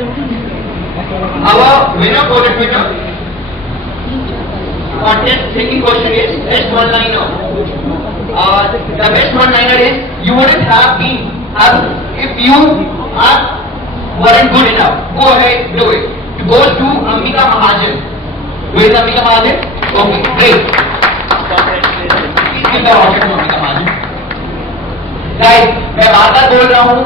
Our winner for the Twitter contest second question is best one-liner. The best one-liner is you wouldn't have been if you weren't good enough. Go ahead, do it. It goes to Ambika Mahajan. Who is Ambika Mahajan? Okay, great. Please give the order to Ambika Mahajan. Guys, मैं बार-बार बोल रहा हूँ,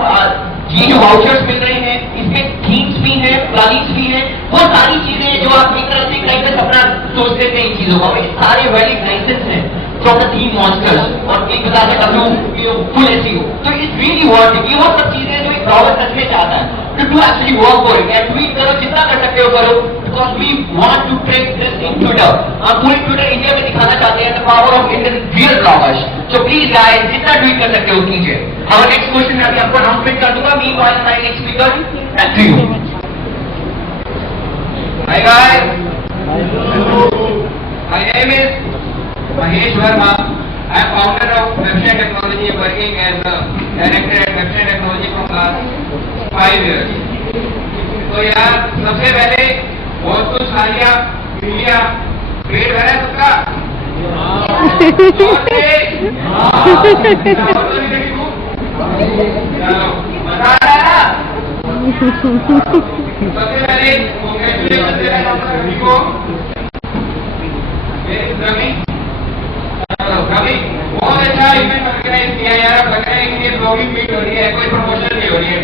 ये जो vouchers मिल रहे हैं, इसमें थीम्स भी हैं, प्लानिंग्स भी हैं, वो सारी चीजें जो आप एक तरह से अपना सोच देते हैं इन चीजों का, सारे वैलिड लाइसेंस हैं फ्रॉम द थीम मॉन्स्टर्स और एक बता से फुल ऐसी हो, तो इट्स रियली वर्थ इट। ये वो सब चीजें जो एक ब्लॉगर सच में चाहता है to actually work for it and tweet करो, जितना कर सकते हो करो, because we want to take this in Twitter. हम पूरे ट्विटर इंडिया में दिखाना चाहते हैं the power of Indian real bloggers. So please guys, जितना ट्वीट कर सकते हो कीजिए। हमारा नेक्स्ट क्वेश्चन मैं अभी आपको अनाउंसमेंट कर दूंगा। Meanwhile my next speaker at you. Hi guys, my name is Mahesh Verma. I am founder of Website Technology, working as a director at Website Technology from last 5 years. तो यार सबसे पहले बहुत कुछ सारिया मीडिया पेड़ भरा है सबका। चलो मजा आ रहा है। सबसे पहले कांग्रेचुलेशन दे रहा हूँ सभी को। कभी बहुत अच्छा इवेंट ऑर्गेनाइज किया यार। लग रहा है कि ये ब्लॉगिंग मीट हो रही है, कोई प्रमोशन नहीं हो रही है।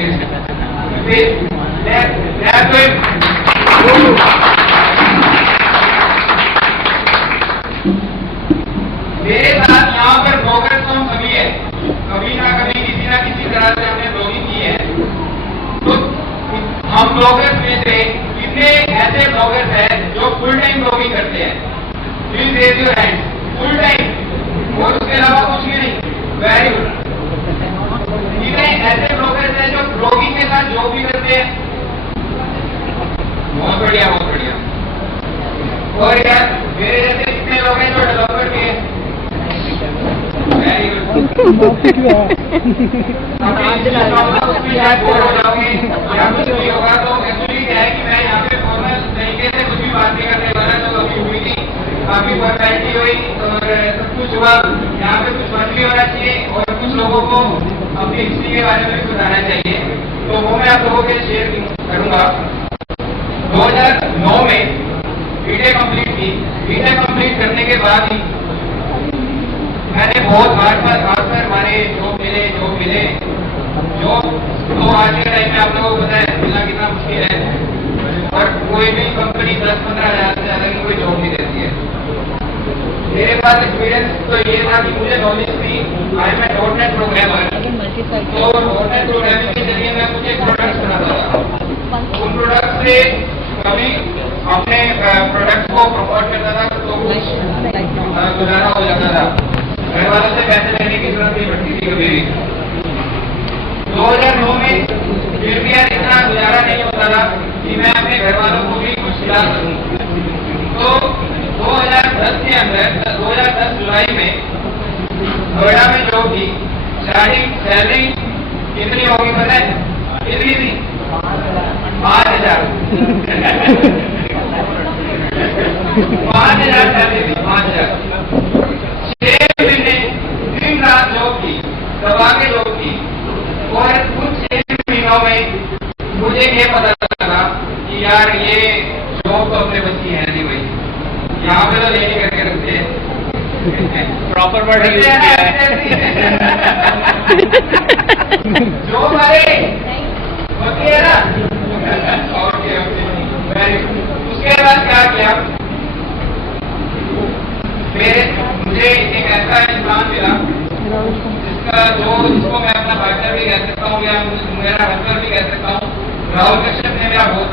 मेरे साथ यहाँ पर ब्लॉगर्स तो हम सभी है, कभी ना कभी किसी ना किसी तरह से हमने ब्लॉगिंग की है। तो हम ब्लॉगर्स में से कितने ऐसे ब्लॉगर्स हैं जो फुल टाइम ब्लॉगिंग करते हैं? Please raise your hand. Full time और उसके अलावा कुछ भी नहीं। Very good. कितने ऐसे ब्लॉगर्स हैं जो ब्लॉगिंग के साथ जॉब भी करते हैं? बहुत बढ़िया, बहुत बढ़िया। और यार मेरे जैसे कितने लोग हैं जो डेवलपर के हैं? Very good. या कुछ नहीं होगा तो एक्चुअली क्या है कि मैं यहाँ पे फॉर्मल तरीके से कुछ भी बात नहीं करने वाला। जो अभी हुई थी काफी फॉर्मेलिटी हुई और सब कुछ हुआ। यहाँ पे कुछ फन भी होना चाहिए और कुछ लोगों को अपनी हिस्ट्री के बारे में भी बताना चाहिए। तो वो मैं आप लोगों के शेयर करूंगा। 2009 में बीटेक कंप्लीट की। बीटेक कंप्लीट करने के बाद ही मैंने बहुत खासकर हमारे जॉब मिले जो तो आज के टाइम में आप लोगों को पता है मिलना कितना मुश्किल है और कोई भी कंपनी 10-15 हज़ार से ज्यादा की कोई जॉब नहीं देती है। मेरे पास एक्सपीरियंस तो ये था कि मुझे नॉलेज थी। आज मैं .NET प्रोग्रामर, तो .NET प्रोग्रामिंग के जरिए मैं कुछ एक प्रोडक्ट्स बनाता था। उन प्रोडक्ट्स से कभी अपने प्रोडक्ट्स को प्रमोट करता था तो कुछ गुजारा हो जाता था। घर वालों से पैसे लेने की जरूरत नहीं पड़ती थी कभी भी। 2009 में फिर भी यार इतना गुजारा नहीं होता था कि मैं अपने घर वालों को भी कुछ खिला सकूं। तो 2010 के अंदर 2010 जुलाई में नोएडा में जॉब की। स्टार्टिंग सैलरी कितनी होगी पता है? कितनी थी? 5,000। 5,000 सैलरी थी। 5,000। 6 महीने दिन रात जॉब की, दबा के जॉब की। और कुछ 6 महीनों में मुझे ये पता लगा कि यार ये जॉब तो अपने बच्ची है नहीं भाई। यहाँ पे तो लेनी करके रखते हैं। प्रॉपर वर्ड यूज किया है। जो हमारे होती है ना। Okay okay, very good. उसके बाद क्या किया? मुझे एक ऐसा इंसान मिला जिसको मैं अपना पार्टनर भी कह सकता हूँ या मेरा हस्बैंड भी कह सकता हूँ। राहुल कश्यप ने मेरा बहुत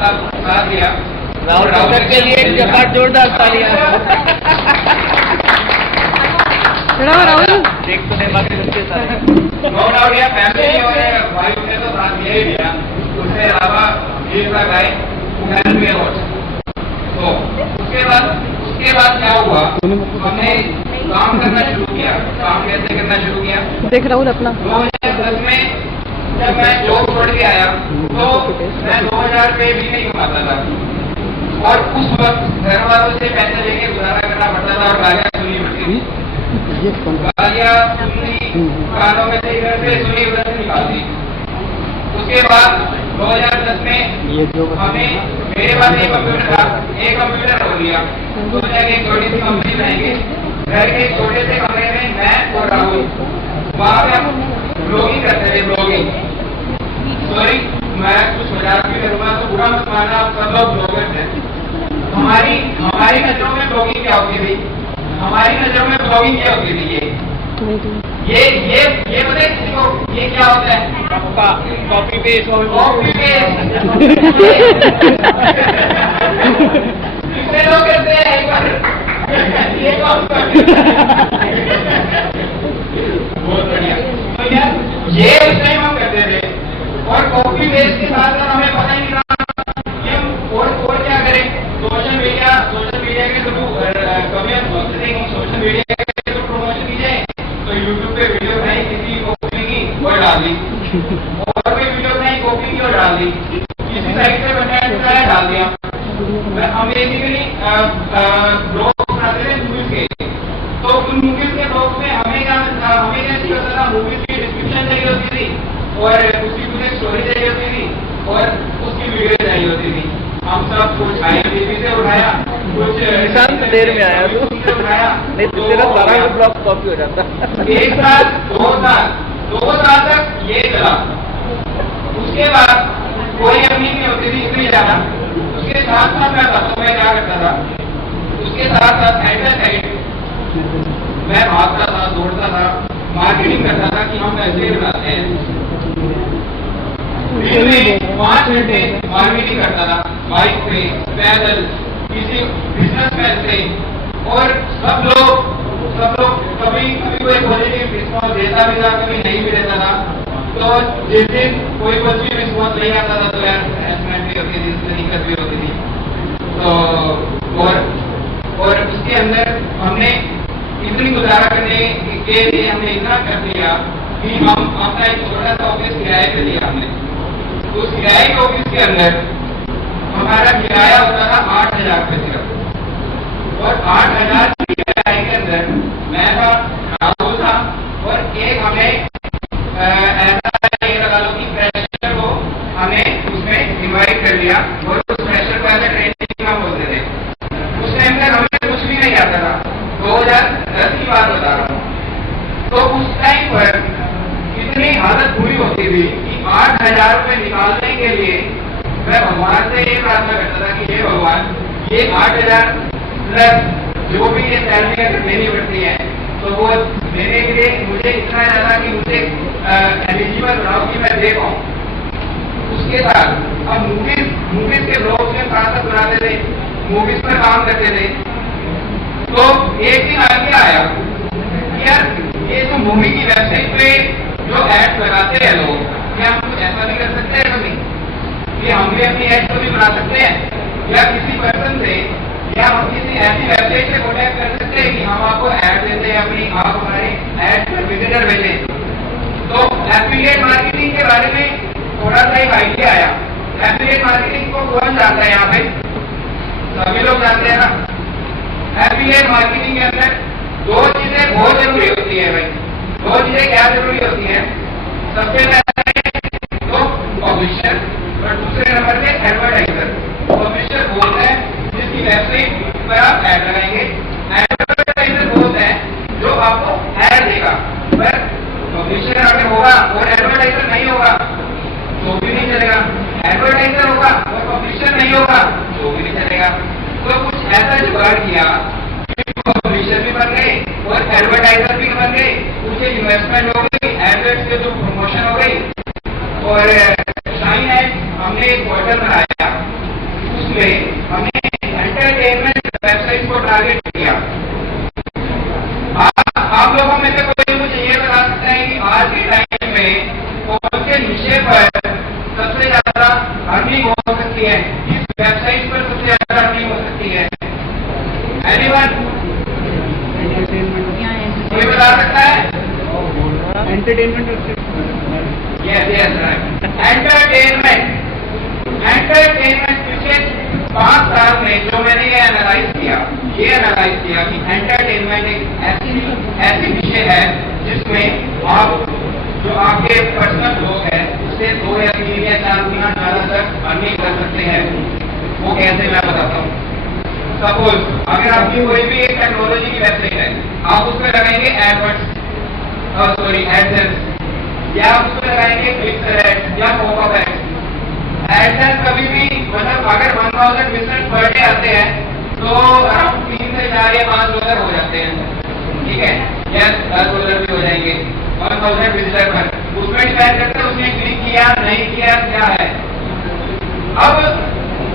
साथ दिया। राहुल कश्यप के लिए जोरदार तालियां। राहुल देख तो नहीं बाकी उसके साथ नो डाउट यार फैमिली और वाइफ ने तो साथ दिया ही दिया। उसके अलावा ये था गाइड फैमिली और तो उसके बाद क्या हुआ? हमने काम करना शुरू किया। काम कैसे करना शुरू किया? देख राहुल अपना 2010 में जब मैं जॉब छोड़ के आया तो मैं 2000 रुपये भी नहीं कमाता था और उस वक्त घर वालों से पैसे लेके गुजारा करना पड़ता था और गालियाँ सुननी पड़ती थी। गालियाँ सुननी, कानों में से इधर से सुनी उधर से निकालती। उसके बाद 2010 में हमें मेरे पास एक कंप्यूटर हो गया। उसने एक छोटी सी कंपनी बनाएंगे घर के छोटे से कमरे में मैं और राहुल वहाँ पे हम ब्लॉगिंग करते थे। ब्लॉगिंग सॉरी मैं कुछ मजाक भी करूँगा तो बुरा मत मानना, आप सब लोग ब्लॉगर थे। हमारी नजरों में ब्लॉगिंग क्या होती थी? हमारी नजरों में ब्लॉगिंग क्या होती थी? ये बताइए किसी को ये क्या होता है? कॉपी पेस्ट कितने लोग करते हैं एक बार? ये बहुत बढ़िया। तो यार ये उस टाइम हम करते थे और कॉपी पेस्ट के साथ हमें पता ही नहीं था कि हम और क्या करें। सोशल मीडिया के थ्रू कभी हम सोचते थे कि सोशल मीडिया के थ्रू प्रमोशन की जाए तो यूट्यूब पे वीडियो बनाई, किसी कॉपी की और डाल दी, और कोई वीडियो बनाई कॉपी की और डाल दी, किसी साइट से बनाया डाल दिया। हम बेसिकली ब्लॉग बनाते थे मूवीज के, तो उन मूवीज के ब्लॉग में हमें क्या चाहिए होता था? मूवीज की डिस्क्रिप्शन चाहिए होती थी और उसकी कुछ स्टोरी चाहिए होती थी और उसकी वीडियो चाहिए होती थी। हम सब कुछ IMDb से उठाया, कुछ निशान से देर में आया तो उठाया, नहीं तो तेरा सारा ब्लॉग कॉपी हो जाता। एक साल 2 साल तक ये चला। उसके बाद कोई अर्निंग नहीं होती थी इतनी ज्यादा। उसके साथ साथ मैं क्या करता था? उसके साथ साथ साइड मैं भागता था, दौड़ता था, मार्केटिंग करता था कि हम पैसे बनाते हैं। दिन में 5 घंटे मार्केटिंग करता था, बाइक पे, पैदल, किसी बिजनेसमैन से। और सब लोग कभी कोई पॉजिटिव रिस्पॉन्स देता भी था, कभी नहीं भी देता था। तो जिस दिन कोई पॉजिटिव रिस्पॉन्स नहीं आता था तो यार हैरेसमेंट भी होती थी, दिक्कत भी होती थी। तो और उसके अंदर हमने इतनी गुजारा करने के लिए हमने इतना कर दिया कि हम अपना एक छोटा सा ऑफिस किराए पे लिया हमने। उस किराए के ऑफिस के अंदर हमारा किराया होता था 8,000 रुपये सिर्फ, और 8,000 की किराए के अंदर मैं था, राहुल था और एक हमें ऐसा ये लगा लो कि फ्रेशर को हमें उसमें इन्वाइट कर लिया और उस फ्रेशर को ऐसा ट्रेनिंग हम बोलते थे। उस टाइम तक हमें कुछ भी नहीं आता था, 2010 की बात बता रहा हूँ। तो उस टाइम पर इतनी हालत बुरी होती थी कि 8,000 रुपये निकालने के लिए मैं भगवान से ये प्रार्थना करता था कि हे भगवान, ये 8,000 प्लस जो भी ये सैलरी अगर देनी पड़ती है तो वो देने के लिए मुझे इतना ज्यादा कि मुझे एलिजिबल बनाओ कि मैं दे पाऊँ। उसके साथ अब मूवीज के ब्लॉग के साथ बनाते थे, मूवीज पर काम करते थे। तो एक दिन आगे आया यार ये तो मूवी की वेबसाइट पे जो एड्स लगाते हैं लोग, क्या हम कुछ ऐसा भी कर सकते हैं कभी कि हम भी अपनी एड्स को भी बना सकते हैं? या किसी पर्सन से या हम किसी ऐसी वेबसाइट से कॉन्टैक्ट कर सकते हैं कि हम आपको ऐड देते हैं अपनी, आप हमारे एड पर विजिटर भेजें। तो एफिलिएट मार्केटिंग के बारे में थोड़ा सा एक आइडिया आया। एफिलिएट मार्केटिंग को कौन जानता है यहाँ पे? सभी लोग जानते हैं ना। एफिलिएट मार्केटिंग के अंदर 2 चीजें बहुत जरूरी होती है भाई। 2 चीजें क्या जरूरी होती है? सबसे पहले तो पब्लिशर और दूसरे नंबर पे एडवर्टाइजर। पब्लिशर बोलता है जिसकी वेबसाइट पर आप ऐड लगाएंगे, एडवर्टाइजर बोलता है जो आपको ऐड देगा। पर पब्लिशर अगर होगा और एडवर्टाइजर नहीं होगा तो भी नहीं चलेगा, एडवर्टाइजर होगा और पब्लिशर नहीं होगा तो भी नहीं चलेगा। तो कुछ ऐसा जुगाड़ किया, पब्लिशर भी बन गए और एडवर्टाइजर भी बन गए, उससे इन्वेस्टमेंट हो गई, एडवर्ट्स के थ्रू प्रमोशन हो गई। और शाइन एड हमने एक पोर्टल बनाया, उसमें हमने एंटरटेनमेंट वेबसाइट को टारगेट किया। आप लोगों में से कोई मुझे ये बता सकता है कि आज के टाइम में कौन से विषय पर सबसे ज्यादा अर्निंग हो सकती है, किस वेबसाइट पर सबसे ज्यादा अर्निंग हो सकती है? एनीवन? कोई बता सकता है? एंटरटेनमेंट। यस यस ये एनालाइज किया कि एंटरटेनमेंट एक ऐसी विषय है जिसमें आप जो आपके पर्सनल लोग हैं उससे 2 या 3 या 4 गुना ज्यादा तक अर्निंग कर सकते हैं। वो कैसे मैं बताता हूँ। सपोज अगर आपकी कोई भी एक टेक्नोलॉजी की वेबसाइट है, आप उस पर लगाएंगे एडसेंस या आप उस पर लगाएंगे क्लिक एड या पॉपअप एड। एडसेंस कभी भी मतलब अगर 1000 विजिटर्स पर डे आते हैं तो अराउंड 3 से 4 या 5 डॉलर हो जाते हैं, ठीक है, या 10 डॉलर भी हो जाएंगे 1000 विजिटर पर। उसमें डिपेंड करता है उसने क्लिक किया नहीं किया क्या है। अब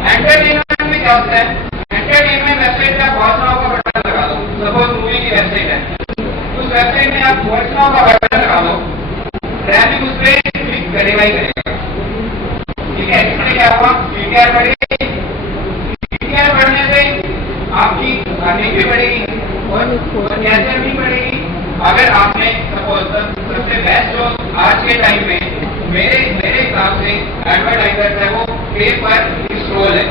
एंटरटेनमेंट में क्या होता है, एंटरटेनमेंट वेबसाइट पे बहुत नाव का बटन लगा दो। सपोज मूवी की वेबसाइट है, उस वेबसाइट में आप वॉइस नाव का बटन लगा दो, ट्रैफिक उस पर क्लिक करेगा ही करेगा, ठीक है। इससे क्या हुआ, सीटीआर बढ़ेगी, सीटीआर बढ़ने से आपकी अर्निंग भी बढ़ेगी और कैसे भी बढ़ेगी। अगर आपने सपोज सबसे बेस्ट जो आज के टाइम में मेरे हिसाब से एडवर्टाइजर है वो पे पर स्क्रॉल है।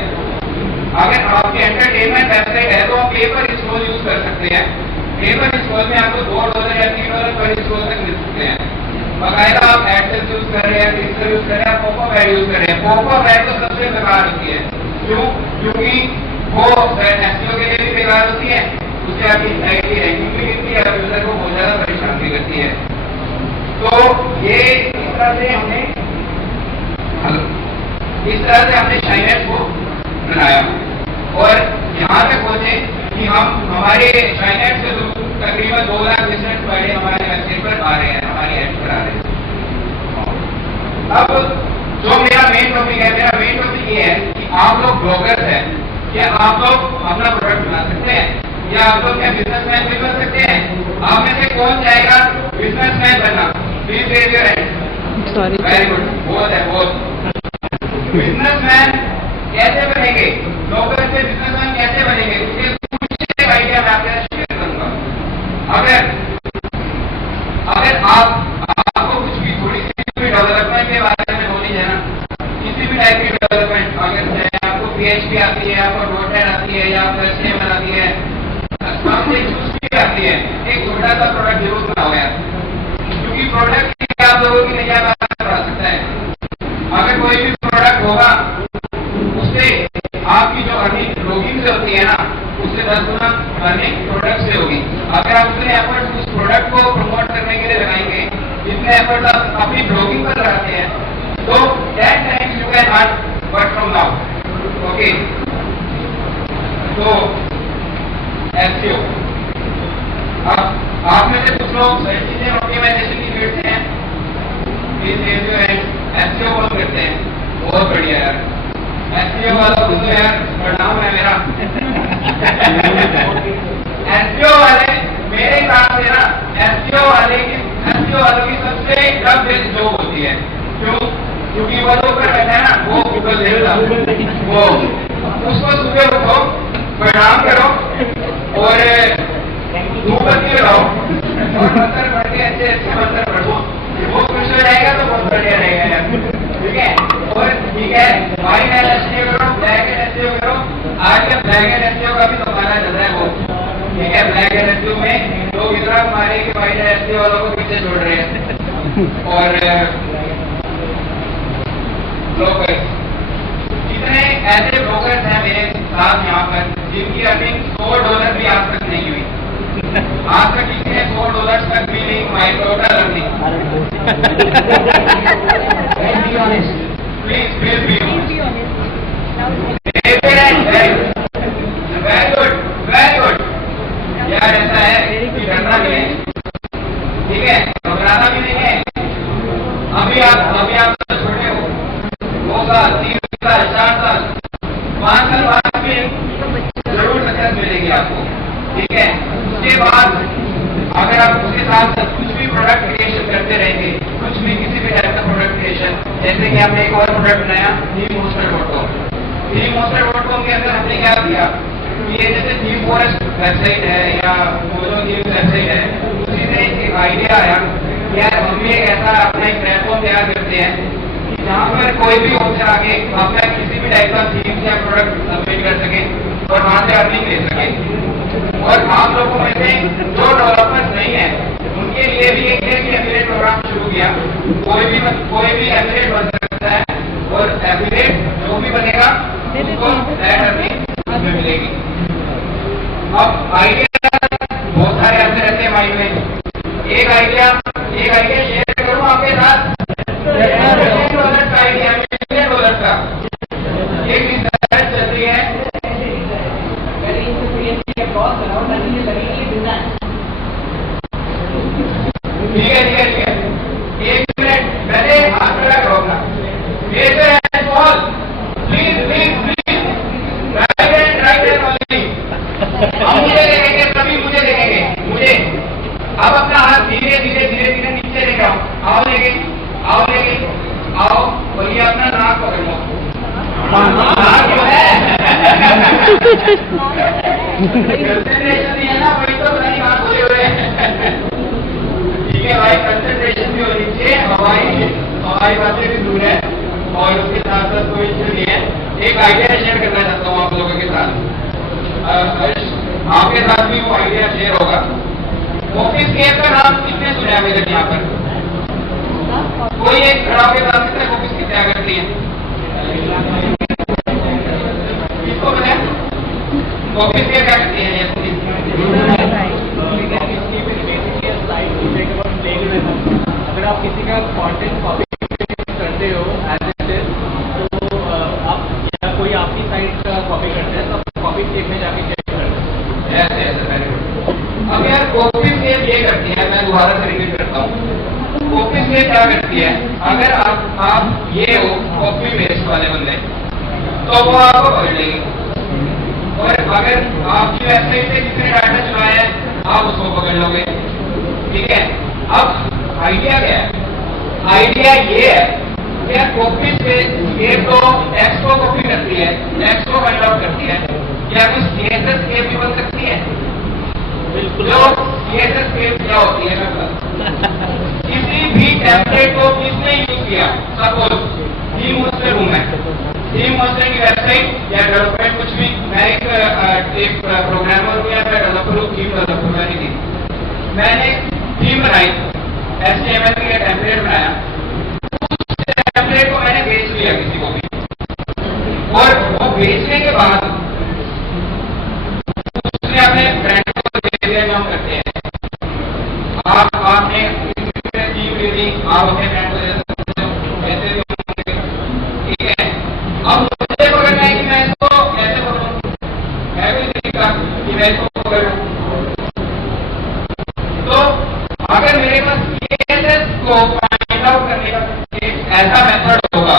अगर आपकी एंटरटेनमेंट वेबसाइट है तो आप पे पर स्क्रॉल यूज कर सकते हैं। पे पर स्क्रॉल में आपको $2 या $3 पर स्क्रॉल तक मिल सकते हैं। बकायदा आप एडसेंस यूज कर रहे हैं, डिजिटल यूज कर रहे हैं, पॉपअप एड यूज कर रहे हैं। पॉपअप एड तो सबसे बेकार होती है, क्यों? क्योंकि वो एसईओ के लिए भी बेकार होती है, उससे आपकी साइट की रैंकिंग भी गिरती है और यूजर को बहुत ज्यादा परेशान भी करती है। तो ये इस तरह से हमने शाइनेट को बनाया और यहाँ तक पहुंचे कि हम हमारे शाइनेट से तकरीबन 2 लाख विजिटर्स पर डे हमारे वेबसाइट पर आ रहे हैं, हमारी एड पर आ रहे हैं। अब जो मेरा मेन टॉपिक है, मेरा मेन टॉपिक ये है कि आप लोग ब्लॉगर्स हैं, क्या आप लोग अपना प्रोडक्ट बना सकते हैं या आप लोग क्या बिजनेसमैन भी बन सकते हैं? आप में से कौन चाहेगा बिजनेसमैन बनना? Please raise your hand. Sorry, very good, बहुत है बहुत। बिजनेसमैन कैसे बनेंगे, ब्लॉगर से बिजनेसमैन कैसे बनेंगे, उसके कुछ आइडिया मैं आपके साथ शेयर करूंगा। अगर आपको कुछ भी थोड़ी सी भी डेवलपमेंट के बारे में नॉलेज है ना, किसी भी टाइप की डेवलपमेंट, अगर आपको PHP आती है, आपको .NET आती है या आपको HTML आती है, आती है, एक छोटा सा प्रोडक्ट जरूर बनाओ यार, क्योंकि प्रोडक्ट आप लोगों की नया बात बढ़ा सकता है। अगर कोई भी प्रोडक्ट होगा उससे आपकी जो अर्निंग ब्लॉगिंग से होती है ना, उससे 10 गुना अर्निंग प्रोडक्ट से होगी। अगर आप उतने एफर्ट उस प्रोडक्ट को प्रमोट करने के लिए लगाएंगे जितने एफर्ट आप अपनी ब्लॉगिंग पर लगाते हैं, तो that time you can earn work from now. Okay, तो एसईओ, अब आप में से कुछ लोग सर्च इंजन ऑप्टिमाइजेशन की फील्ड से हैं, please raise your hand. SEO कौन करते हैं? बहुत बढ़िया यार, एसईओ वालों को तो यार प्रणाम है मेरा। एसईओ वाले मेरे हिसाब से ना, एसईओ वालों की सबसे टफ जॉब होती है। क्यों? क्योंकि वो जो ऊपर बैठा है ना, वो गूगल देगा, वो उसको सुबह उठो, प्रणाम करो और धूप बत्ती लगाओ और मंत्र पढ़ के अच्छे मंत्र पढ़ो, वो खुश हो जाएगा तो बहुत बढ़िया रहेगा यार, ठीक है। और ठीक है, व्हाइट हैट एसईओ करो, ब्लैक हैट एसईओ करो। आजकल ब्लैक हैट एसईओ का भी जमाना चल रहा है वो, ठीक है। ब्लैक हैट एसईओ में लोग इतना मारे कि व्हाइट हैट एसईओ वालों को पीछे छोड़ रहे हैं। और ब्लॉगर्स, कितने ऐसे ब्लॉगर्स हैं मेरे साथ यहाँ पर जिनकी अर्निंग $100 भी आज तक नहीं हुई। आज तक किसी ने $100 तक भी नहीं कमाई, total earning. Please be very good यार, ऐसा है कि डरना नहीं है, ठीक है, घबराना भी नहीं है। अभी आप छोटे हो, 2 साल 3 साल 4 साल 5 साल बाद भी जरूर सक्सेस मिलेगी आपको, ठीक है। उसके बाद अगर आप उसके साथ कुछ भी प्रोडक्ट क्रिएशन करते रहेंगे, कुछ भी किसी भी टाइप का प्रोडक्ट क्रिएशन, जैसे कि हमने एक और प्रोडक्ट बनाया thememonster.com। thememonster.com के अंदर हमने क्या किया, ये जैसे थीम फॉरेस्ट वेबसाइट है या मोजो थीम वेबसाइट है, उसी से एक आइडिया आया कि यार हम भी एक ऐसा अपना एक प्लेटफॉर्म तैयार करते हैं कि जहाँ पर कोई भी ऑप्शन आके अपना किसी भी टाइप का थीम या प्रोडक्ट सबमिट कर सके और वहाँ से अर्निंग ले सके। और आप लोगों में से जो डेवलपर्स नहीं है उनके लिए भी एक एफिलिएट प्रोग्राम शुरू किया। कोई भी एफिलिएट बन सकता है और एफिलिएट जो भी बनेगा उसको एड अर्निंग उसमें मिलेगी। अब आइडिया बहुत सारे ऐसे रहते हैं माइंड में। एक आइडिया शेयर करूं आपके साथ। $1 का आइडिया, $1 का एक रिसर्च चल रही है। ठीक है, 1 मिनट पहले हाथ खड़ा करो अपना। Please right hand only. अब मुझे देखेंगे, सभी मुझे देखेंगे, मुझे। अब अपना हाथ धीरे धीरे नीचे लेके आओ लेके आओ और ये अपना नाक पकड़ लो। नाक जो है कंसंट्रेशन नहीं है ना, वही तो नहीं बात बोले हुए। ठीक है भाई, कंसंट्रेशन भी होनी चाहिए। हमारी बातें भी दूर है और उसके साथ साथ कोई इश्यू नहीं है। एक आइडिया शेयर करना चाहता हूँ आप लोगों के साथ। आपके साथ भी वो आइडिया शेयर होगा। ऑफिस केयर का नाम किसने सुना है मेरे यहाँ पर? कोई एक खड़ा होकर बता सकता है ऑफिस की क्या करती है? किसको पता है ऑफिस केयर क्या करती है? अगर आप किसी का कंटेंट कॉपी करते हो एज इट इज, तो आप या कोई आपकी साइट का कॉपी करते हैं तो आप कॉपी पेज में जाके चेक करते हैं। अब यार ऑफिस केयर ये करती है, मैं दोबारा से रिपीट करता हूँ। ऑफिस केयर क्या करती है? अगर आप ये हो कॉपी पेस्ट वाले बंदे तो वो आपको पकड़ लेगी। और अगर आपकी वेबसाइट से किसी ने डाटा चुराया है आप उसको पकड़ लोगे। ठीक है, अब आइडिया क्या है? आइडिया ये है कि कॉपी से ये तो टेक्स्ट को कॉपी करती है, टेक्स्ट को फाइंड आउट करती है। क्या कुछ सीएसएस केप भी बन सकती है? जो सीएसएस केप क्या होती है? किसी भी टेम्पलेट को किसने यूज किया? सपोज थीम मास्टर हूं मैं, थीम मास्टर की वेबसाइट या डेवलपमेंट कुछ भी, मैं एक प्रोग्रामर हूं या मैं डेवलपर हूं, थीम डेवलपर वाली थी। मैंने थीम बनाई, HTML का टेम्पलेट बनाया, उस टेम्पलेट को मैंने बेच लिया किसी को भी, और वो बेचने के बाद उसने अपने ब्रांड को दे दिया। जो हम करते हैं, आपने थीम दे दी, आप अपने ब्रांड को दे सकते हो, ऐसे भी। ठीक है, अब मुझे पकड़ना है कि मैं इसको कैसे पकड़ूं, मैं भी तरीका कि मैं इसको पकड़ूं। तो अगर मेरे पास सीएसएस को फाइंड आउट करने का एक ऐसा मेथड होगा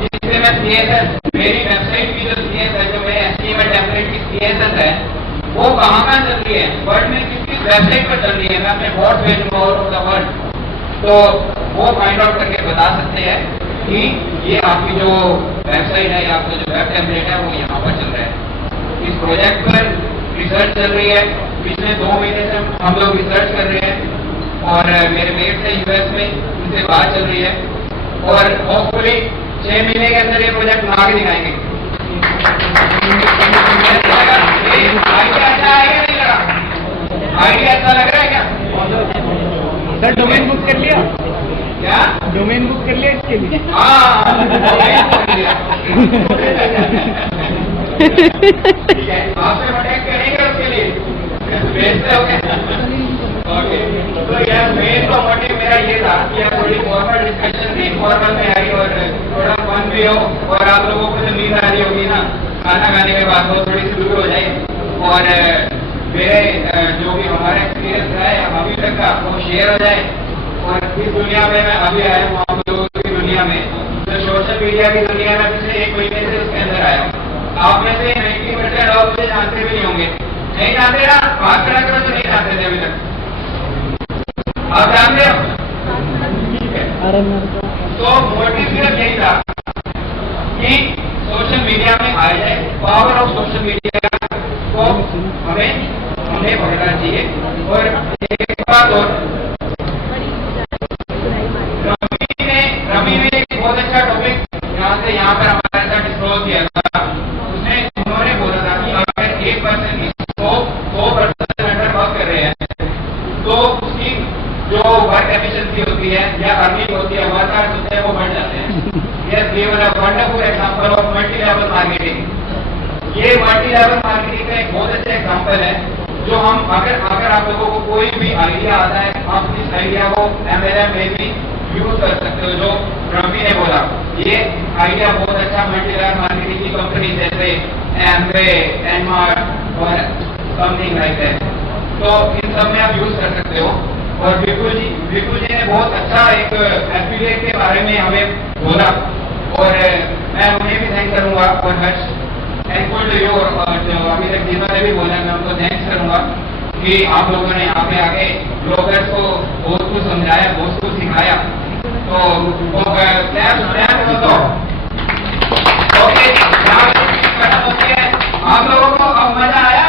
जिससे मैं सीएसएस, मेरी वेबसाइट की जो सीएसएस, जो मेरे HTML टेम्पलेट की सीएसएस है, वो कहाँ चल रही है, वर्ड में किस वेबसाइट पर चल रही है, मैं अपने बोर्ड भेजूंगा ऑल ओवर द वर्ल्ड, तो वो फाइंड आउट करके बता सकते हैं कि ये आपकी जो वेबसाइट है या आपका जो वेब टेम्पलेट है वो यहाँ पर चल रहा है। इस प्रोजेक्ट पर रिसर्च चल रही है, पिछले 2 महीने से हम लोग रिसर्च कर रहे हैं और मेरे मेट है यूएस में, उनसे बात चल रही है और होपफुली 6 महीने के अंदर ये प्रोजेक्ट बना के दिखाएंगे। आइडिया अच्छा आएगा नहीं लगा? आइडिया अच्छा लग रहा है क्या? सर डोमेन बुक कर लिया? क्या डोमेन बुक कर लिया इसके लिए? हाँ ठीक है, आपसे कॉन्टेक्ट करेंगे उसके लिए, भेजते हो क्या? ओके, तो यार मेन तो मोटिव मेरा ये था कि यार थोड़ी फॉर्मल डिस्कशन थी, फॉर्मल में आई और थोड़ा फन भी हो और आप लोगों को जो नींद आ रही होगी ना खाना खाने के बाद वो थोड़ी सी दूर हो जाए और मेरे जो भी हमारा एक्सपीरियंस है अभी तक का वो शेयर हो जाए। और इस दुनिया में मैं अभी आया हूँ, आप लोगों की दुनिया में, जो सोशल मीडिया की दुनिया में पिछले 1 महीने से उसके अंदर आया हूँ। आप में से 90% लोग मुझे जानते भी नहीं होंगे, नहीं जानते ना, बात करा करो तो नहीं जानते थे अभी तक, आप जानते हो? ठीक है, तो मोटिव सिर्फ यही था कि सोशल मीडिया में आया जाए, पावर ऑफ सोशल मीडिया को हमें पकड़ना चाहिए। और एक बात और, रवि ने एक बहुत अच्छा टॉपिक यहाँ पर हमारे साथ डिस्क्लोज किया था। उसने उन्होंने बोला था कि अगर 1% 100% example of multi level marketing. ये मल्टी लेवल मार्केटिंग का एक बहुत अच्छा एग्जांपल है, जो हम अगर आप लोगों को कोई भी आइडिया आता है, आप इस आइडिया को MLM में भी यूज कर सकते हो। जो रवि ने बोला, ये आइडिया बहुत अच्छा मल्टी लेवल मार्केटिंग की कंपनी जैसे एमवे, एनमार्ट और समथिंग लाइक दैट, तो इन सब में आप यूज कर सकते हो। और विपुल जी ने बहुत अच्छा एक एफिलिएट के बारे में हमें बोला, और मैं उन्हें भी थैंक करूंगा। और हर्ष थैंकफुल टू यू, और जो अभी तक दीपा ने भी बोला, मैं उनको थैंक्स करूंगा कि आप लोगों ने यहाँ पे आके ब्लॉगर्स को बहुत कुछ समझाया, बहुत कुछ सिखाया। तो ओके, खत्म होती है। आप लोगों को अब मजा आया?